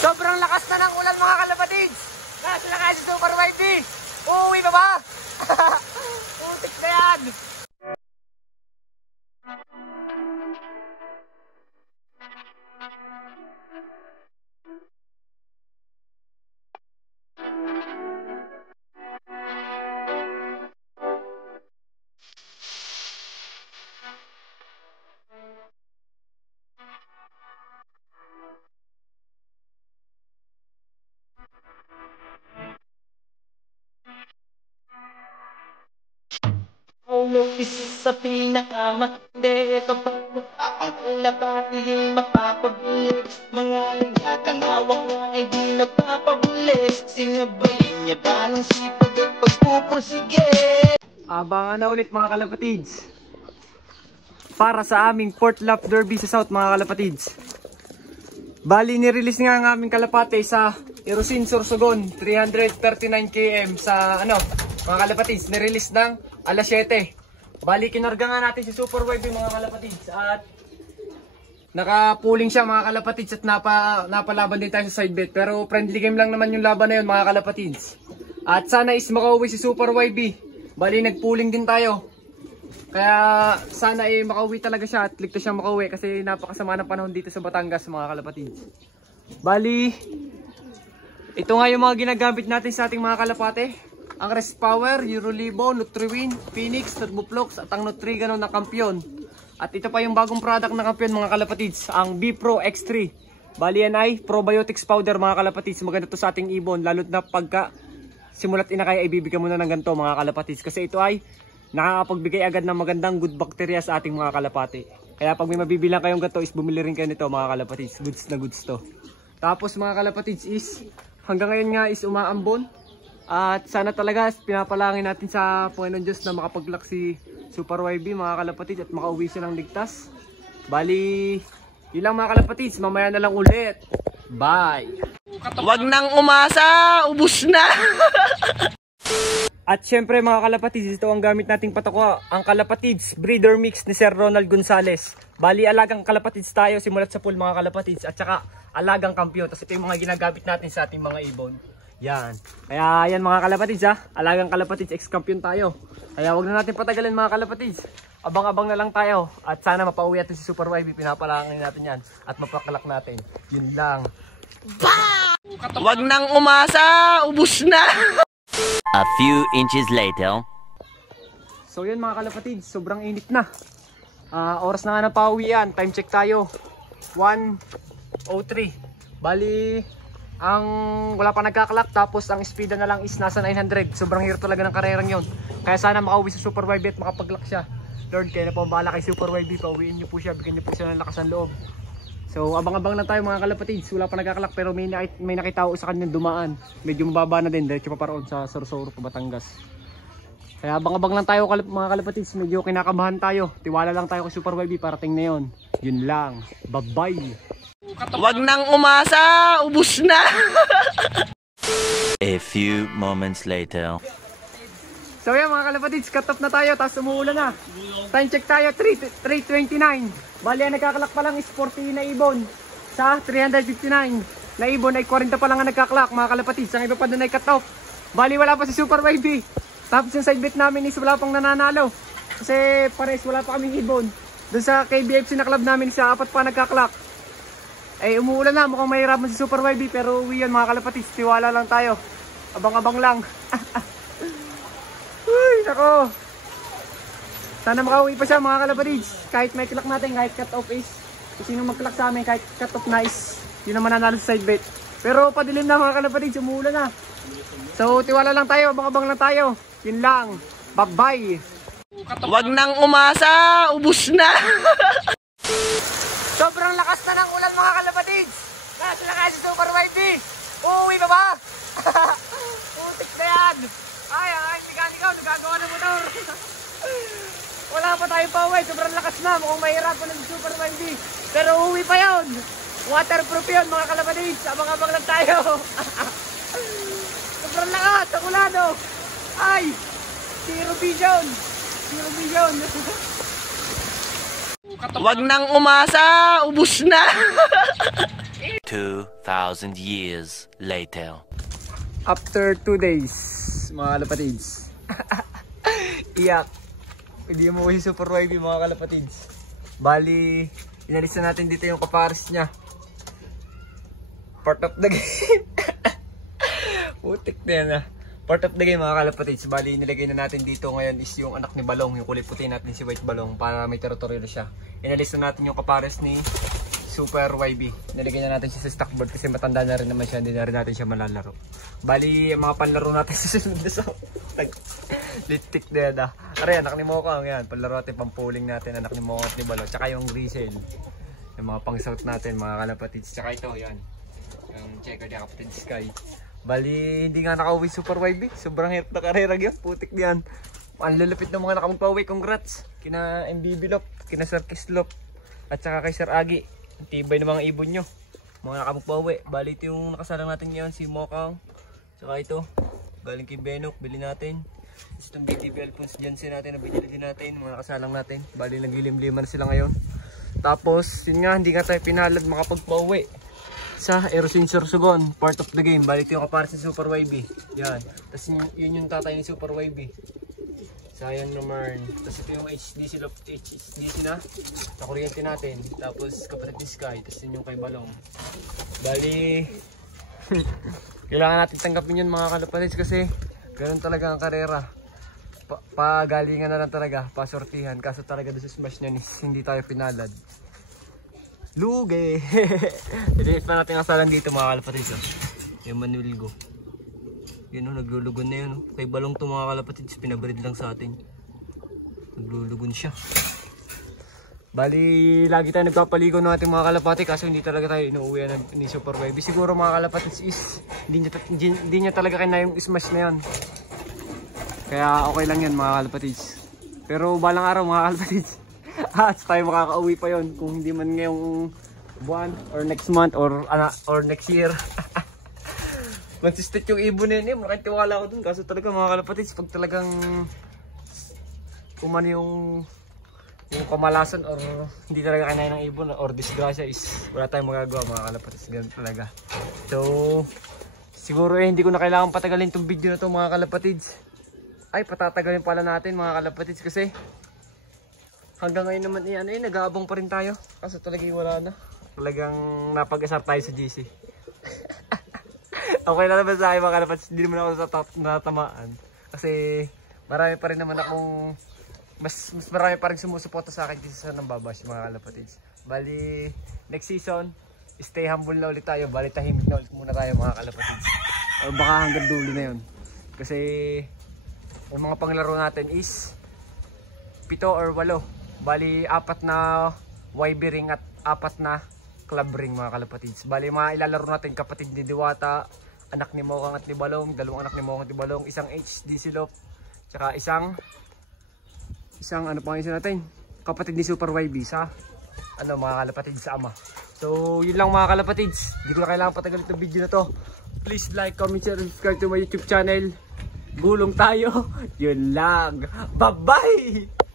Sobrang lakas na ng ulan mga kalapatids. Nasa na kasi Super Wifey. Uuwi ba ba? Putik na yan. Sa pinakamatindi kapag labahin mapapabilis mga nagkakangawang nga ay di napapabulis. Sinabayin niya ba ng sipag at pagpupursige? Abangan na ulit mga kalapatids para sa aming Port Lap Derby sa South mga kalapatids. Bali ni-release nga ang aming kalapate sa Irusin, Sorsogon 339 km sa mga kalapatids, ni-release ng alas 7. Bali kinarga nga natin si Super Wifey mga kalapatids at naka-pooling siya mga kalapatids at napalaban din tayo sa side bet. Pero friendly game lang naman yung laban na yun mga kalapatids. At sana is makauwi si Super Wifey. Bali nag-pooling din tayo. Kaya sana makauwi talaga siya at ligtas siyang makauwi kasi napakasama ng panahon dito sa Batangas mga kalapatids. Bali ito nga yung mga ginagamit natin sa ating mga kalapate. Ang Rest Power, Eurolibo, Nutriwin, Phoenix, Turboflox at ang Nutriganon na kampiyon. At ito pa yung bagong product na kampiyon mga kalapatids, ang B-Pro X3. Bali yan ay probiotics powder mga kalapatids. Maganda to sa ating ibon, lalo na pagka simulat inakay ay bibigyan mo na ng ganito mga kalapatids. Kasi ito ay nakakapagbigay agad ng magandang good bacteria sa ating mga kalapati. Kaya pag may mabibilang kayong ganito is bumili rin kayo nito mga kalapatids. Goods na goods to. Tapos mga kalapatids is hanggang ngayon nga is umaambon. At sana talaga pinapalangin natin sa Panginoon Diyos na makapaglak si Super Wifey mga kalapatids at makauwi siya ng ligtas. Bali, yun lang mga kalapatids, mamaya na lang ulit. Bye! Wag nang umasa, ubus na! At syempre mga kalapatids, ito ang gamit nating patoko, ang kalapatids breeder mix ni Sir Ronald Gonzales. Bali, alagang kalapatids tayo simulat sa pool mga kalapatids at saka alagang kampiyon. Tapos ito yung mga ginagamit natin sa ating mga ibon. Yan. Kaya yan mga kalapatids alagang kalapatids ex-kampiyon tayo. Kaya wag na natin patagalin mga kalapatids. Abang-abang na lang tayo. At sana mapauwi natin si Super Wifey. Pinapalangin natin yan. At mapakalak natin. Yun lang. Wag nang umasa, ubus na! A few inches later. So yun mga kalapatids, sobrang init na. Oras na nga ng pauwian. Time check tayo. 1:03. Bali ang wala pa nagkakalak, tapos ang speed na lang is nasa 900. Sobrang hirap talaga ng karerang yon. Kaya sana makauwi sa Super Wifey at makapaglak siya. Lord, kaya na po bahala kay Super Wifey. Pauwiin niyo po siya, bigyan niyo po siya ng lakas ng loob. So abang-abang lang tayo mga kalapatids. Wala pa nagkakalak pero may nakita ko sa kanyang dumaan. Medyo mababa na din, diretso pa paroon sa Sorsogon, Batangas. Kaya abang-abang lang tayo mga kalapatids. Medyo kinakabahan tayo. Tiwala lang tayo kay Super Wifey, parating na yon. Yun lang. Bye-bye. Wag nang umasa, ubus na! A few moments later. So yan mga kalapatids, cut off na tayo, tapos umuulan na. Time check tayo, 3:29. Bali ang nagkakalak pa lang is 40 na ibon. Sa 359 na ibon ay 40 pa lang ang nagkakalak mga kalapatids. Ang iba pa doon ay cut off. Bali wala pa si Super Wifey. Tapos yung side bet namin is wala pang nananalo. Kasi pares wala pa kaming ibon. Doon sa KBFC na club namin sa 4 pa nagkakalak. Ay umuulan na, mukhang mahirapan si Super Wifey pero uwi yan mga kalapatids, tiwala lang tayo. Abang-abang lang. Uy, nako. Sana makauwi pa siya mga kalapatids. Kahit may kilak natin, kahit cut off is, kung sino magkilak sa amin, kahit cut off na is, yun naman nanalo sa side bet. Pero padilim na mga kalapatids, umuulan na. So tiwala lang tayo, abang-abang lang tayo. Yun lang. Bye-bye. Wag nang umasa, ubus na! Sobrang lakas na ng ulan mga kalapatids. Nasa na kasi Super Wifey. Uuwi ba ba? Putik na yan. Ay, ikaw, nagagawa ng motor. Wala pa tayong pauwi. Sobrang lakas na. Mukhang mahirapan ng Super Wifey. Pero uuwi pa yun. Waterproof yun mga kalapatids. Abang-abang lang tayo. Sobrang lakas. Ang ulado. Ay, zero vision. Zero vision. Wag nang umasa, ubus na! 2,000 years later. After 2 days, mga kalapatids. Iyak. Hindi mo si Super YB, mga kalapatids. Bali, inalis na natin dito yung kapares niya. Part of the game. Putik na yan ah. Part of the game, mga kalapatids. Bali, nilagay na natin dito ngayon is yung anak ni Balong. Yung kulay puti natin si White Balong para may territory na siya. Inalis na natin yung kapares ni Super YB. Nilagay na natin siya sa stockboard kasi matanda na rin naman siya. Hindi na rin natin siya malalaro. Bali, mga panlaro natin sa susunod na so. Litik na yan ah. Aray, anak ni Mokang yan. Panlaro natin, pampuling natin. Anak ni Mokang at ni Balong. Tsaka yung Grisel. Yung mga pang-south natin, mga kalapatids. Tsaka ito, yan. Yung checker niya, Captain Sky. Bali, hindi nga nakauwi Super YB. Sobrang hirap na karera yan. Putik niyan. Ang lalapit ng mga nakamagpauwi. Congrats. Kina MBB Lop, kina Sir Kislop, at saka kay Sir Agi. Ang tibay ng mga ibon nyo. Mga nakamagpauwi. Bali, ito yung nakasalang natin ngayon. Si Mokang. Saka ito. Galing kay Benok. Bili natin. Tapos itong BTV Alphonse Jansen natin. Nabili din natin. Mga nakasalang natin. Bali, nagilim-liman sila ngayon. Tapos, yun nga, hindi nga tayo pinalad makapagpauwi sa Erosin Sorsogon, part of the game. Balik yung kapares ni Super YB. Yan. Tapos yun yung tatay ni Super YB. Sayang naman. Tapos ito yung HDC na. Sa kuryente natin. Tapos kapatid ni Sky. Tapos yun yung kay Balong. Bali, kailangan natin tanggapin yun, mga kalapatids, kasi ganun talaga ang karera. Pagalingan na lang talaga. Pasortihan. Kaso talaga doon sa smash niya hindi tayo pinalad. Luge! Ilinis pa natin ang salang dito, mga kalapatids. Yung Manulgo. Yun o, naglulugon na yun. Kay Balong to, mga kalapatids, pinabreed lang sa atin. Naglulugon siya. Bali, lagi tayo nagpapaligo ng ating mga kalapati, kaso hindi talaga tayo inuuwi ni Super YB. Siguro, mga kalapatids, is hindi niya talaga kaya yung smash na yan. Kaya okay lang yan, mga kalapatids. Pero balang araw, mga kalapatids, at tayo makakauwi pa yon kung hindi man ngayong buwan or next month or next year. Magsistit yung ibon na yun. Makitiwala ko dun. Kaso talaga, mga kalapatids, pag talagang kuman yung kamalasan or hindi talaga kanain ng ibon or disgrasya, is wala tayong magagawa, mga kalapatids. Ganun talaga. So siguro hindi ko na kailangan patagalin itong video na to, mga kalapatids. Ay, patatagalin pala natin, mga kalapatids, kasi hanggang ngayon naman nag-aabang pa rin tayo. Kaso talagang wala na. Talagang napag-asar tayo sa GC. Okay na naman sa akin, mga kalapatids. Hindi naman ako natamaan. Kasi marami pa rin naman akong mas marami pa rin sumusuporta sa akin kasi sa nambabash, mga kalapatids. Bali, next season, stay humble na ulit tayo. Bali, tahimik na ulit muna tayo, mga kalapatids. O baka hanggang dulo na yun. Kasi yung mga panglaro natin is 7 or 8. Bali, 4 na YB ring at 4 na club ring, mga kalapatids. Bali, mga ilalaro natin kapatid ni Diwata, anak ni Mokang at ni Balong, dalawang anak ni Mokang at ni Balong, isang HDC Lop, tsaka isang ano pang isa natin, kapatid ni Super YB sa mga kalapatids sa ama. So, yun lang, mga kalapatids. Hindi ko na kailangan patagal itong video na to. Please like, comment, share, subscribe to my YouTube channel. Gulong tayo. Yun lang. Bye-bye!